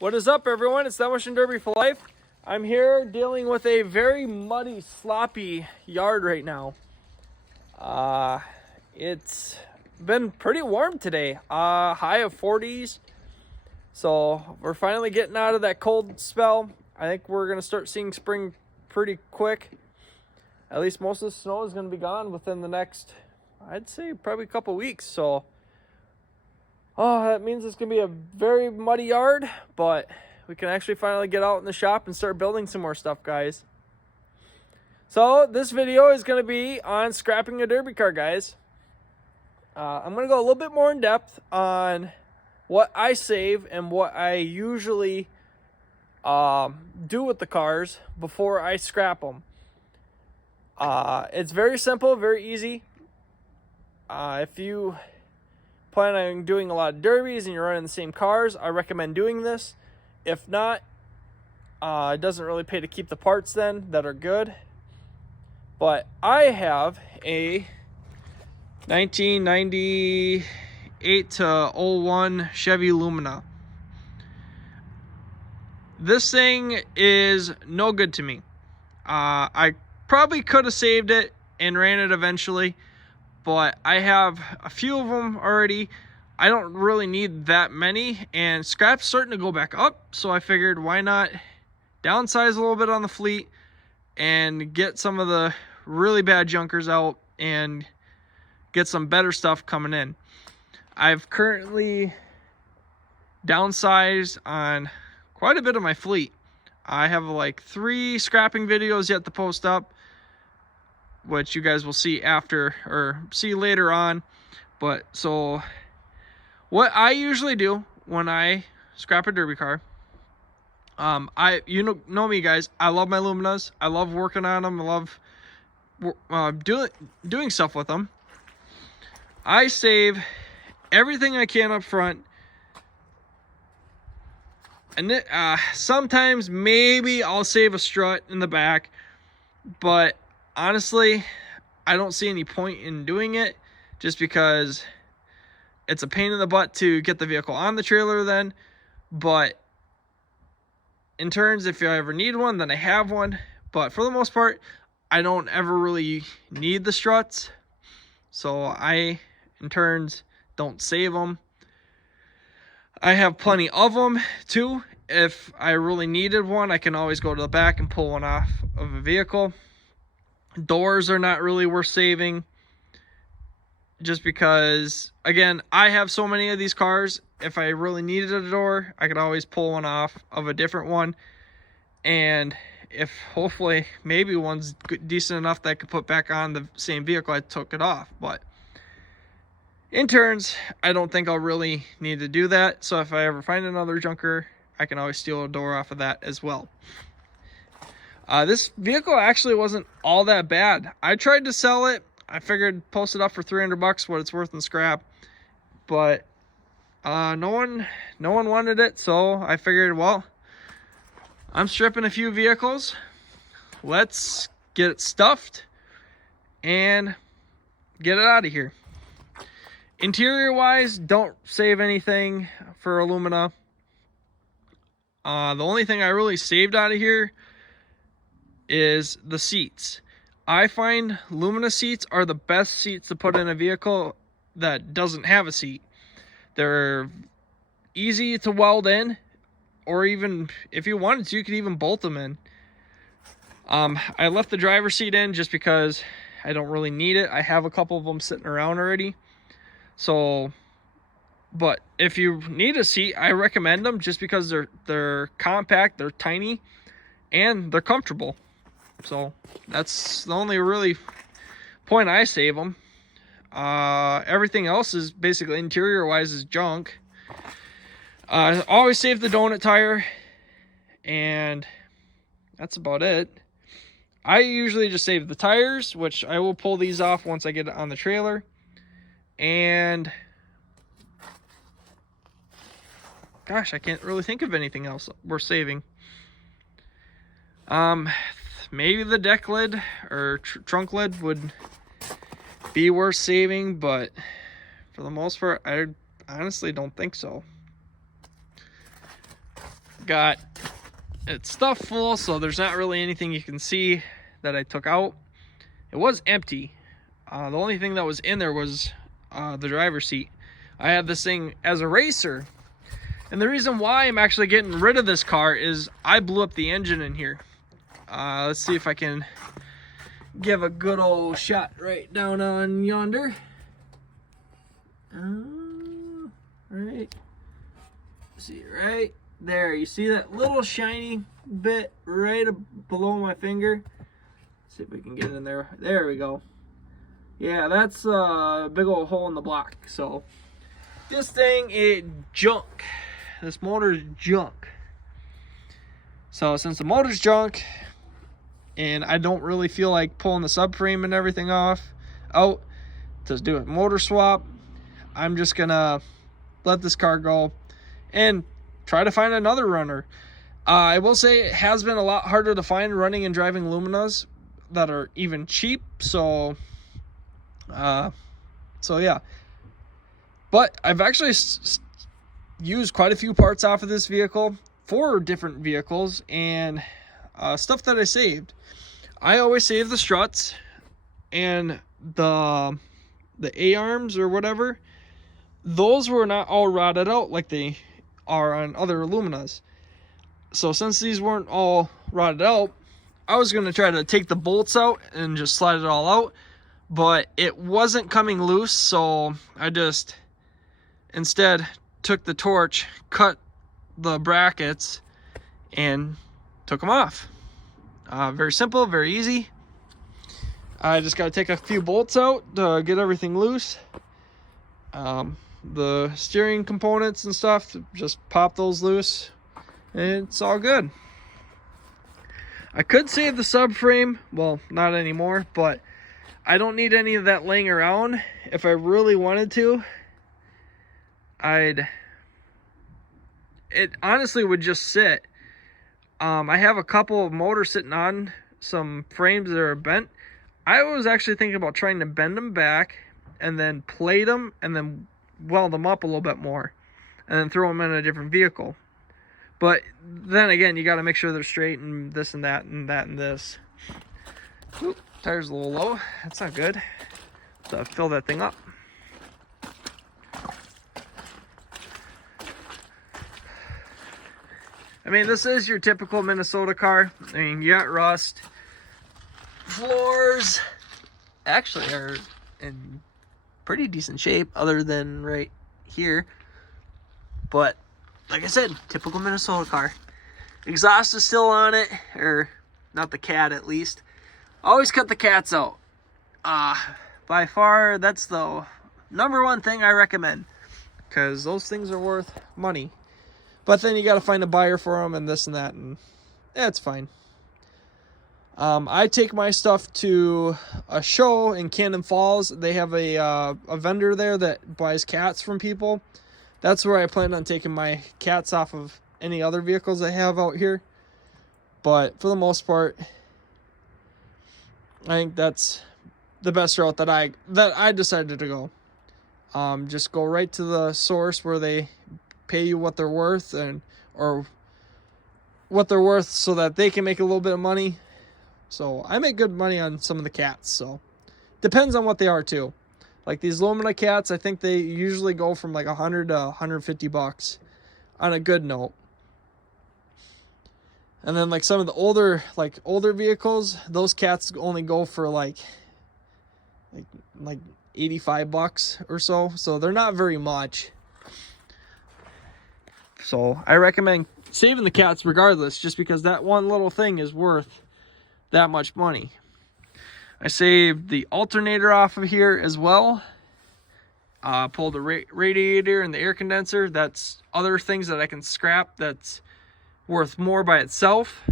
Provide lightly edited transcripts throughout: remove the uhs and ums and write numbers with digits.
What is up, everyone? It's Demolition Derby for Life. I'm here dealing with a very muddy, sloppy yard right now. It's been pretty warm today, high of 40s. So we're finally getting out of that cold spell. I think we're going to start seeing spring pretty quick. At least most of the snow is going to be gone within the next, I'd say, probably a couple weeks. So that means it's going to be a very muddy yard, but we can actually finally get out in the shop and start building some more stuff, guys. So this video is going to be on scrapping a derby car, guys. I'm going to go a little bit more in depth on what I save and what I usually do with the cars before I scrap them. It's very simple, very easy. If you plan on doing a lot of derbies and you're running the same cars, I recommend doing this. If not, it doesn't really pay to keep the parts then that are good. But I have a 1998 to 01 Chevy Lumina. This thing is no good to me. I probably could have saved it and ran it eventually, but I have a few of them already. I don't really need that many, and scrap's starting to go back up, so I figured why not downsize a little bit on the fleet and get some of the really bad junkers out and get some better stuff coming in. I've currently downsized on quite a bit of my fleet. I have like 3 scrapping videos yet to post up, which you guys will see after or see later on. But so what I usually do when I scrap a derby car, you know me, guys, I love my Luminas. I love working on them. I love doing stuff with them. I save everything I can up front, and sometimes maybe I'll save a strut in the back, but honestly, I don't see any point in doing it just because it's a pain in the butt to get the vehicle on the trailer then. But in turns, if I ever need one, then I have one. But for the most part, I don't ever really need the struts. So I, in turns, don't save them. I have plenty of them too. If I really needed one, I can always go to the back and pull one off of a vehicle. Doors are not really worth saving, just because, again, I have so many of these cars. If I really needed a door, I could always pull one off of a different one, and if hopefully maybe one's decent enough that I could put back on the same vehicle, I took it off. But in turns, I don't think I'll really need to do that. So if I ever find another junker, I can always steal a door off of that as well. This vehicle actually wasn't all that bad. I tried to sell it. I figured post it up for 300 bucks, what it's worth in scrap. But no one wanted it, so I figured, well, I'm stripping a few vehicles. Let's get it stuffed and get it out of here. Interior wise, don't save anything for Lumina. The only thing I really saved out of here is the seats. I find Lumina seats are the best seats to put in a vehicle that doesn't have a seat. They're easy to weld in, or even if you wanted to, you could even bolt them in. I left the driver's seat in just because I don't really need it. I have a couple of them sitting around already. So, but if you need a seat, I recommend them just because they're compact, they're tiny, and they're comfortable. So that's the only really point I save them. Everything else is basically interior wise is junk. I always save the donut tire, and that's about it. I usually just save the tires, which I will pull these off once I get it on the trailer. And gosh, I can't really think of anything else worth saving. Maybe the deck lid or trunk lid would be worth saving, but for the most part, I honestly don't think so. got it stuffed full, so there's not really anything you can see that I took out. It was empty. The only thing that was in there was the driver's seat. I have this thing as a racer, and the reason why I'm actually getting rid of this car is I blew up the engine in here. Let's see if I can give a good old shot right down on Yonder. Right. See right there. You see that little shiny bit right below my finger? Let's see if we can get in there. There we go. Yeah, that's a big old hole in the block. So this thing is junk. This motor is junk. So since the motor's junk, and I don't really feel like pulling the subframe and everything out to do a motor swap, I'm just gonna let this car go and try to find another runner. I will say it has been a lot harder to find running and driving Luminas that are even cheap. So yeah. But I've actually used quite a few parts off of this vehicle for different vehicles and stuff that I saved. I always save the struts and the A-arms or whatever. Those were not all rotted out like they are on other Luminas. So since these weren't all rotted out, I was going to try to take the bolts out and just slide it all out, but it wasn't coming loose, so I just instead took the torch, cut the brackets, and took them off. Very simple, very easy. I just got to take a few bolts out to get everything loose. The steering components and stuff, just pop those loose, and it's all good. I could save the subframe, well, not anymore, but I don't need any of that laying around. If I really wanted to, it honestly would just sit. I have a couple of motors sitting on some frames that are bent. I was actually thinking about trying to bend them back and then plate them and then weld them up a little bit more and then throw them in a different vehicle. But then again, you got to make sure they're straight and this and that and that and this. Oop, tire's a little low. That's not good. So fill that thing up. I mean, this is your typical Minnesota car. I mean, you got rust. Floors actually are in pretty decent shape other than right here. But like I said, typical Minnesota car. Exhaust is still on it, or not the cat at least. Always cut the cats out. By far, that's the number one thing I recommend, because those things are worth money. But then you got to find a buyer for them and this and that, and it's fine. I take my stuff to a show in Cannon Falls. They have a vendor there that buys cats from people. That's where I plan on taking my cats off of any other vehicles I have out here. But for the most part, I think that's the best route that I decided to go. Just go right to the source where they pay you what they're worth, or what they're worth so that they can make a little bit of money. So I make good money on some of the cats, so depends on what they are too. Like these Lumina cats, I think they usually go from like 100 to 150 bucks on a good note. And then like some of the older vehicles, those cats only go for like 85 bucks or so. So they're not very much. So I recommend saving the cats regardless, just because that one little thing is worth that much money. I saved the alternator off of here as well. Pulled the radiator and the air condenser. That's other things that I can scrap that's worth more by itself.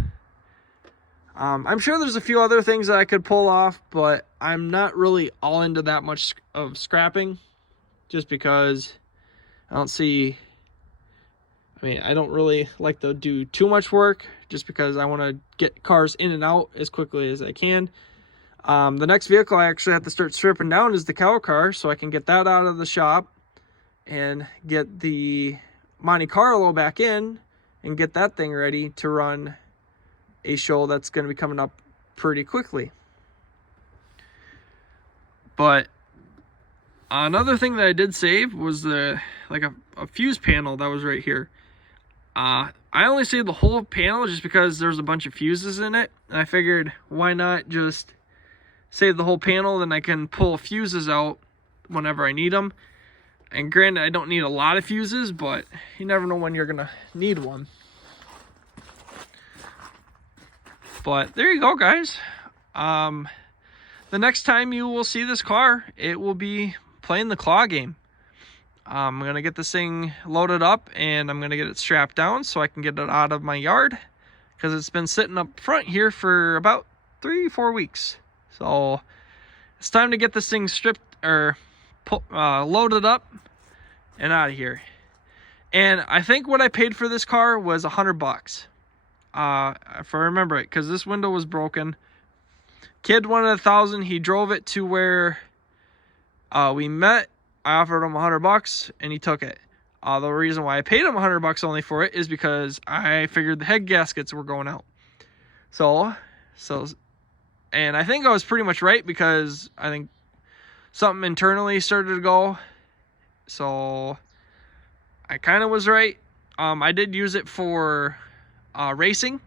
I'm sure there's a few other things that I could pull off, but I'm not really all into that much of scrapping, just because I don't really like to do too much work, just because I want to get cars in and out as quickly as I can. The next vehicle I actually have to start stripping down is the cow car, so I can get that out of the shop and get the Monte Carlo back in and get that thing ready to run a show that's going to be coming up pretty quickly. But another thing that I did save was a fuse panel that was right here. I only saved the whole panel just because there's a bunch of fuses in it, and I figured why not just save the whole panel, then I can pull fuses out whenever I need them. And granted, I don't need a lot of fuses, but you never know when you're gonna need one. But there you go, guys. The next time you will see this car, it will be playing the claw game. I'm gonna get this thing loaded up, and I'm gonna get it strapped down so I can get it out of my yard, because it's been sitting up front here for about 3-4 weeks. So it's time to get this thing stripped or loaded up and out of here. And I think what I paid for this car was $100. If I remember it, because this window was broken. Kid wanted $1,000. He drove it to where we met. I offered him $100 and he took it. The reason why I paid him $100 only for it is because I figured the head gaskets were going out. And I think I was pretty much right, because I think something internally started to go. So I kind of was right. I did use it for racing.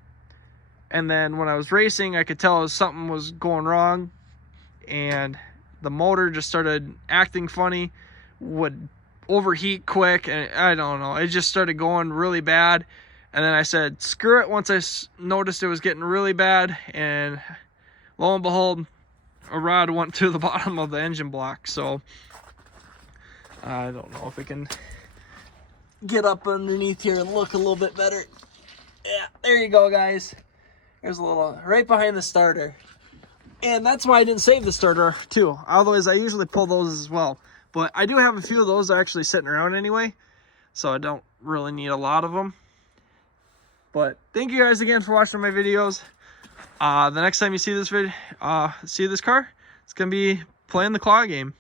And then when I was racing, I could tell something was going wrong. And the motor just started acting funny, would overheat quick, and I don't know. It just started going really bad. And then I said, screw it, once I noticed it was getting really bad. And lo and behold, a rod went to the bottom of the engine block. So I don't know if we can get up underneath here and look a little bit better. Yeah, there you go, guys. There's a little right behind the starter. And that's why I didn't save the starter too. Otherwise, I usually pull those as well. But I do have a few of those actually sitting around anyway, so I don't really need a lot of them. But thank you guys again for watching my videos. The next time you see this car, it's gonna be playing the claw game.